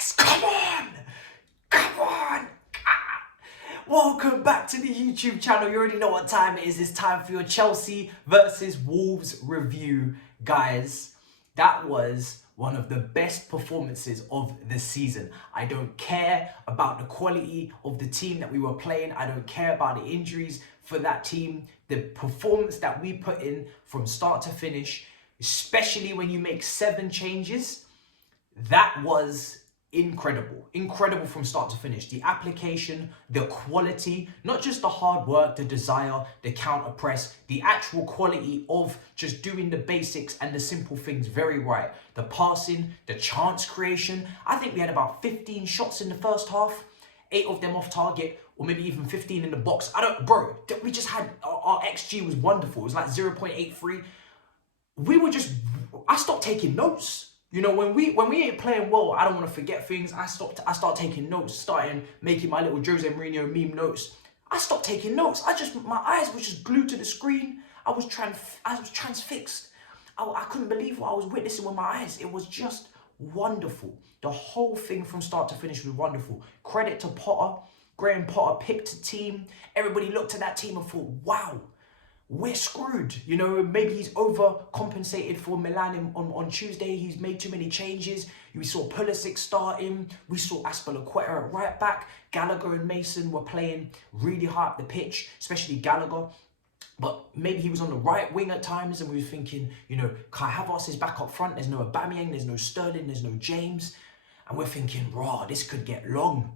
Yes, come on! Come on! Ah. Welcome back to the YouTube channel. You already know what time it is. It's time for your Chelsea versus Wolves review. Guys, that was one of the best performances of the season. I don't care about the quality of the team that we were playing. I don't care about the injuries for that team. The performance that we put in from start to finish, especially when you make 7 changes, that was incredible from start to finish. The application, the quality, not just the hard work, the desire, the counter press, the actual quality of just doing the basics and the simple things very right. The passing, the chance creation. I think we had about 15 shots in the first half, 8 of them off target, or maybe even 15 in the box. We just had, our XG was wonderful. It was like 0.83. I stopped taking notes. You know, when we ain't playing well, I don't want to forget things. I start taking notes, starting making my little Jose Mourinho meme notes. I stopped taking notes. My eyes were just glued to the screen. I was transfixed. I couldn't believe what I was witnessing with my eyes. It was just wonderful. The whole thing from start to finish was wonderful. Credit to Potter. Graham Potter picked a team. Everybody looked at that team and thought, wow, we're screwed. You know, maybe he's overcompensated for Milan on Tuesday. He's made too many changes. We saw Pulisic starting. We saw Azpilicueta at right back. Gallagher and Mason were playing really high up the pitch, especially Gallagher. But maybe he was on the right wing at times, and we were thinking, you know, Kai Havertz is back up front. There's no Aubameyang, there's no Sterling, there's no James. And we're thinking, raw, this could get long.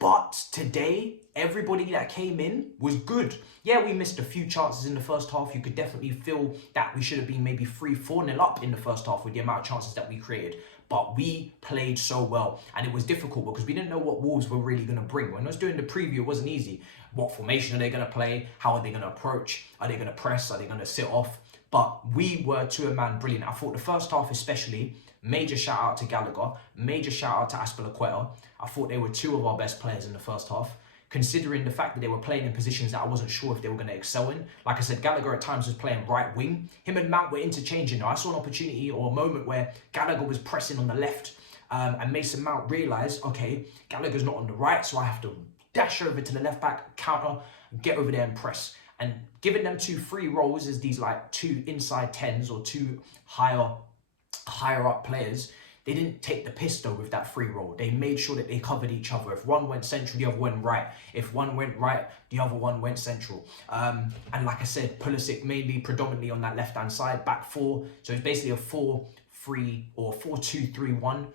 But today, everybody that came in was good. Yeah, we missed a few chances in the first half. You could definitely feel that we should have been maybe 3-4-0 up in the first half with the amount of chances that we created. But we played so well. And it was difficult because we didn't know what Wolves were really going to bring. When I was doing the preview, it wasn't easy. What formation are they going to play? How are they going to approach? Are they going to press? Are they going to sit off? But we were, to a man, brilliant. I thought the first half especially, major shout out to Gallagher, major shout out to Azpilicueta. I thought they were 2 of our best players in the first half, considering the fact that they were playing in positions that I wasn't sure if they were going to excel in. Like I said, Gallagher at times was playing right wing. Him and Mount were interchanging. Now, I saw an opportunity or a moment where Gallagher was pressing on the left and Mason Mount realised, okay, Gallagher's not on the right, so I have to dash over to the left back, counter, get over there and press. And giving them 2 free roles as these like 2 inside 10s or 2 higher up players, they didn't take the piss though with that free roll. They made sure that they covered each other. If one went central, the other went right. If one went right, the other one went central. And like I said, Pulisic mainly predominantly on that left-hand side, back 4. So it's basically a 4-3 or 4-2-3-1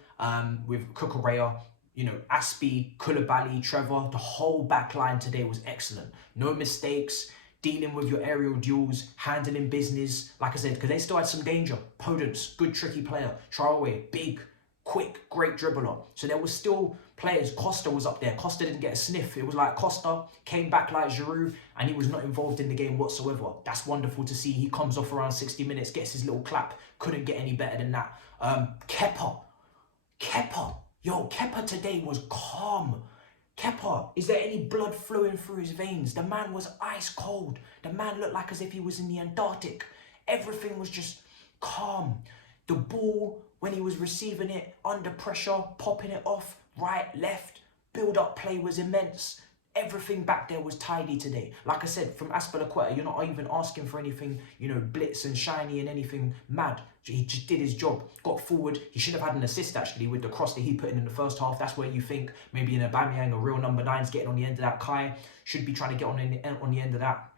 with Cucurella, you know, Aspie, Koulibaly, Trevor. The whole back line today was excellent. No mistakes. Dealing with your aerial duels, handling business, like I said, because they still had some danger. Podence, good tricky player. Traore, big, quick, great dribbler. So there was still players. Costa was up there. Costa didn't get a sniff. It was like Costa came back like Giroud, and he was not involved in the game whatsoever. That's wonderful to see. He comes off around 60 minutes, gets his little clap. Couldn't get any better than that. Kepa. Yo, Kepa today was calm. Kepa, is there any blood flowing through his veins? The man was ice cold. The man looked like as if he was in the Antarctic. Everything was just calm. The ball, when he was receiving it, under pressure, popping it off, right, left, build-up play was immense. Everything back there was tidy today. Like I said, from Azpilicueta, you're not even asking for anything, you know, blitz and shiny and anything mad. He just did his job, got forward. He should have had an assist, actually, with the cross that he put in the first half. That's where you think maybe an Aubameyang, a real number 9's getting on the end of that. Kai should be trying to get on the end of that.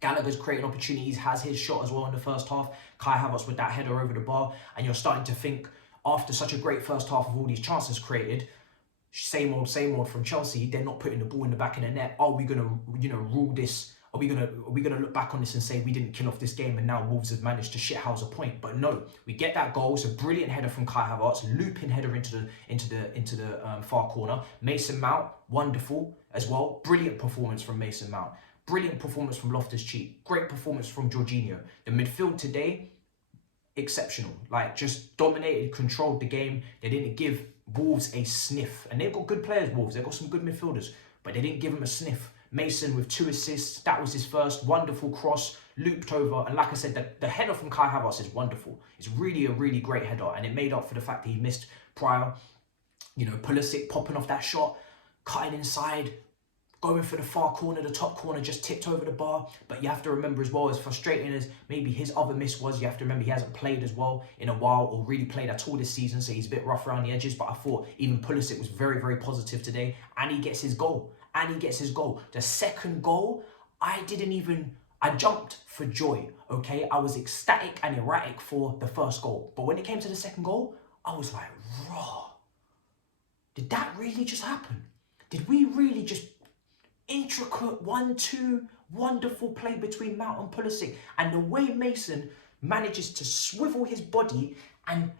Gallagher's creating opportunities, has his shot as well in the first half. Kai Havertz with that header over the bar. And you're starting to think, after such a great first half of all these chances created, same old from Chelsea, they're not putting the ball in the back of the net. Are we gonna, you know, rule this? Are we gonna look back on this and say we didn't kill off this game and now Wolves have managed to shithouse a point? But no, we get that goal. It's a brilliant header from Kai Havertz, looping header into the far corner. Mason Mount, wonderful as well. Brilliant performance from Mason Mount. Brilliant performance from Loftus-Cheek. Great performance from Jorginho. The midfield today, exceptional. Like, just dominated, controlled the game. They didn't give Wolves a sniff. And they've got good players, Wolves. They've got some good midfielders. But they didn't give them a sniff. Mason with 2 assists. That was his first. Wonderful cross. Looped over. And like I said, the header from Kai Havertz is wonderful. It's really a really great header. And it made up for the fact that he missed prior. You know, Pulisic popping off that shot, cutting inside, going for the far corner, the top corner just tipped over the bar. But you have to remember as well, as frustrating as maybe his other miss was, you have to remember he hasn't played as well in a while, or really played at all this season, so he's a bit rough around the edges. But I thought even Pulisic was very, very positive today, and he gets his goal. The second goal, I jumped for joy, okay? I was ecstatic and erratic for the first goal. But when it came to the second goal, I was like, raw. Did that really just happen? Did we really just intricate 1-2 wonderful play between Mount and Pulisic, and the way Mason manages to swivel his body and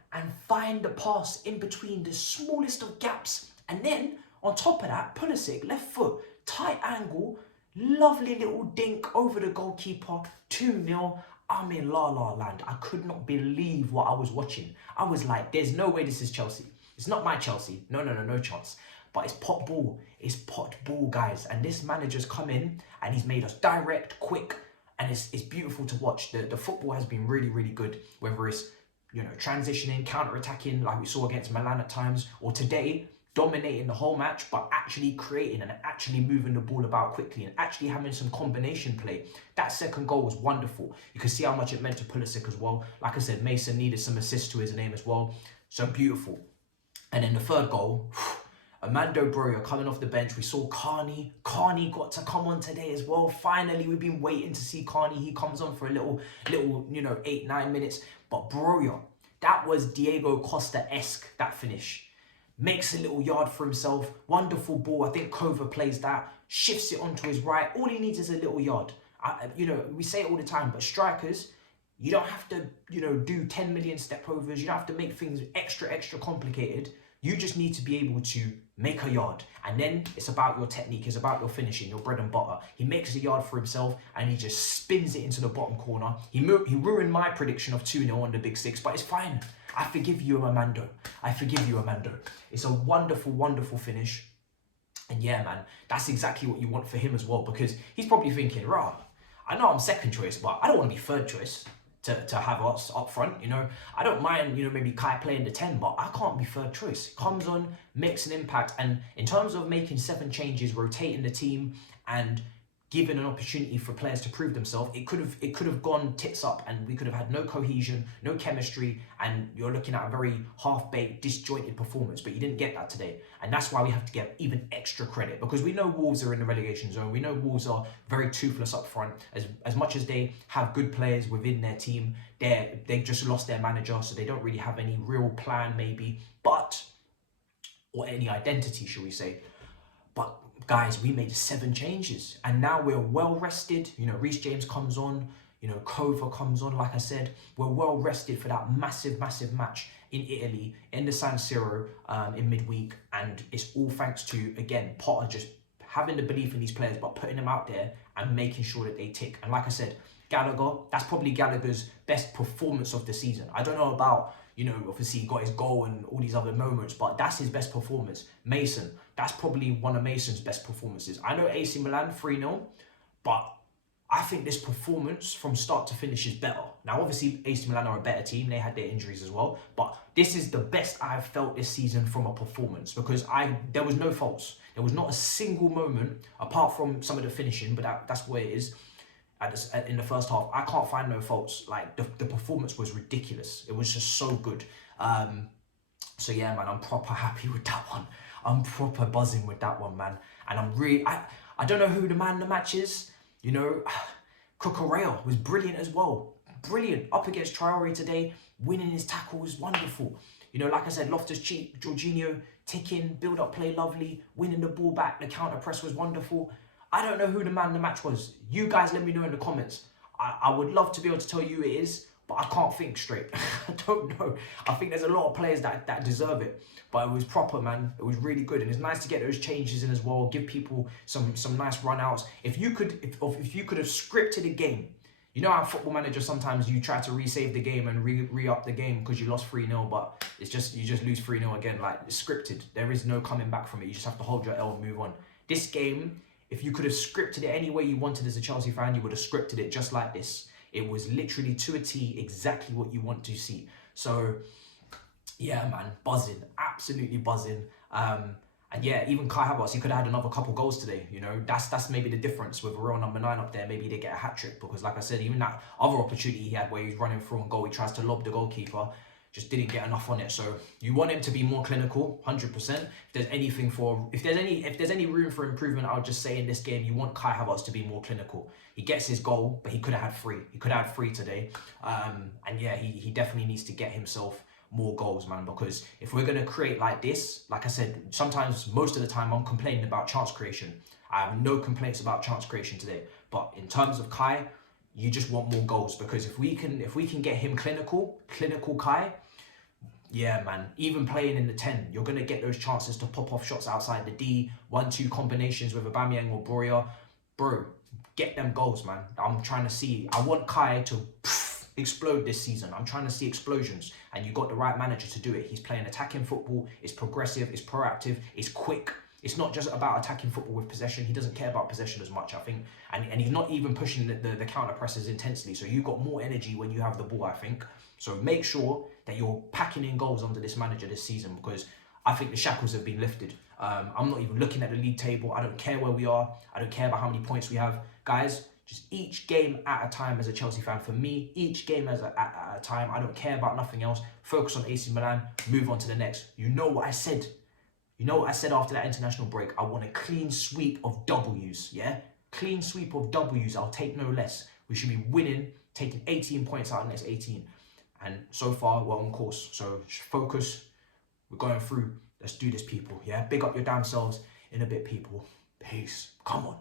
find the pass in between the smallest of gaps, and then on top of that, Pulisic left foot, tight angle, lovely little dink over the goalkeeper, 2-0. I'm in La La Land. I could not believe what I was watching. I was like, there's no way this is Chelsea. It's not my Chelsea. No chance. But it's pot ball. It's pot ball, guys. And this manager's come in and he's made us direct, quick, and it's beautiful to watch. The football has been really, really good. Whether it's, you know, transitioning, counter-attacking like we saw against Milan at times, or today, dominating the whole match, but actually creating and actually moving the ball about quickly and actually having some combination play. That second goal was wonderful. You can see how much it meant to Pulisic as well. Like I said, Mason needed some assists to his name as well. So beautiful. And then the third goal, Armando Broja coming off the bench. We saw Carney. Carney got to come on today as well. Finally, we've been waiting to see Carney. He comes on for a little, you know, 8-9 minutes. But Broja, that was Diego Costa-esque, that finish. Makes a little yard for himself. Wonderful ball. I think Kova plays that. Shifts it onto his right. All he needs is a little yard. You know, we say it all the time, but strikers, you don't have to, you know, do 10 million step overs. You don't have to make things extra complicated. You just need to be able to make a yard. And then it's about your technique. It's about your finishing, your bread and butter. He makes a yard for himself and he just spins it into the bottom corner. He ruined my prediction of 2-0 on the Big Six, but it's fine. I forgive you, Armando. I forgive you, Armando. It's a wonderful, wonderful finish. And yeah, man, that's exactly what you want for him as well, because he's probably thinking, rah, I know I'm second choice, but I don't want to be third choice. To have us up front, you know, I don't mind, you know, maybe Kai playing the 10, but I can't be third choice. Comes on, makes an impact, and in terms of making 7 changes, rotating the team, and giving an opportunity for players to prove themselves, it could have gone tits up, and we could have had no cohesion, no chemistry, and you're looking at a very half-baked, disjointed performance. But you didn't get that today, and that's why we have to get even extra credit, because we know Wolves are in the relegation zone. We know Wolves are very toothless up front. As much as they have good players within their team, they just lost their manager, so they don't really have any real plan, maybe, or any identity, shall we say. But guys, we made 7 changes and now we're well rested. You know, Reece James comes on, you know, Kova comes on. Like I said, we're well rested for that massive match in Italy, in the San Siro in midweek. And it's all thanks to, again, Potter just having the belief in these players, but putting them out there and making sure that they tick. And like I said, Gallagher, that's probably Gallagher's best performance of the season. I don't know about, you know, obviously he got his goal and all these other moments, but that's his best performance. Mason, that's probably one of Mason's best performances. I know AC Milan 3-0, but I think this performance from start to finish is better. Now, obviously, AC Milan are a better team. They had their injuries as well, but this is the best I've felt this season from a performance, because there was no faults. There was not a single moment, apart from some of the finishing, but that's where it is. In the first half, I can't find no faults. Like, the performance was ridiculous. It was just so good. So yeah, man, I'm proper happy with that one. I'm proper buzzing with that one, man. And I'm really, I don't know who the man of the match is. You know, Cucurella was brilliant as well. Brilliant. Up against Traore today, winning his tackles, wonderful. You know, like I said, Loftus-Cheek, Jorginho, ticking, build-up play, lovely. Winning the ball back, the counter-press was wonderful. I don't know who the man of the match was. You guys let me know in the comments. I would love to be able to tell you who it is, but I can't think straight. I don't know. I think there's a lot of players that deserve it. But it was proper, man. It was really good. And it's nice to get those changes in as well. Give people some nice run-outs. If you could have scripted a game, you know how Football Manager sometimes you try to resave the game and re-up the game because you lost 3-0, but it's just you just lose 3-0 again. Like, it's scripted. There is no coming back from it. You just have to hold your L and move on. This game, if you could have scripted it any way you wanted as a Chelsea fan, you would have scripted it just like this. It was literally to a T exactly what you want to see. So Yeah, man, buzzing, absolutely buzzing. And yeah, even Kai Havertz, he could have had another couple goals today. You know, that's maybe the difference with a real number 9 up there. Maybe they get a hat trick because, like I said, even that other opportunity he had where he was running through on goal, he tries to lob the goalkeeper, just didn't get enough on it. So you want him to be more clinical, 100%. If there's any room for improvement, I would just say in this game, you want Kai Havertz to be more clinical. He gets his goal, but he could have had 3. He could have had 3 today. And yeah, he definitely needs to get himself more goals, man, because if we're going to create like this, like I said, sometimes, most of the time, I'm complaining about chance creation. I have no complaints about chance creation today, but in terms of Kai, you just want more goals, because if we can get him clinical Kai, yeah, man, even playing in the 10, you're going to get those chances to pop off shots outside the D, 1-2 combinations with Aubameyang or Broja. Bro, get them goals, man. I'm trying to see, I want Kai to explode this season. I'm trying to see explosions, and you got the right manager to do it. He's playing attacking football. It's progressive, it's proactive, it's quick. It's not just about attacking football with possession. He doesn't care about possession as much, I think, and he's not even pushing the counter presses intensely. So you got more energy when you have the ball, I think. So make sure that you're packing in goals under this manager this season, because I think the shackles have been lifted. I'm not even looking at the league table. I don't care where we are. I don't care about how many points we have, guys. Just each game at a time as a Chelsea fan. For me, each game at a time. I don't care about nothing else. Focus on AC Milan, move on to the next. You know what I said. You know what I said after that international break. I want a clean sweep of W's, yeah? Clean sweep of W's. I'll take no less. We should be winning, taking 18 points out of the next 18. And so far, we're on course. So focus. We're going through. Let's do this, people, yeah? Big up your damn selves in a bit, people. Peace. Come on.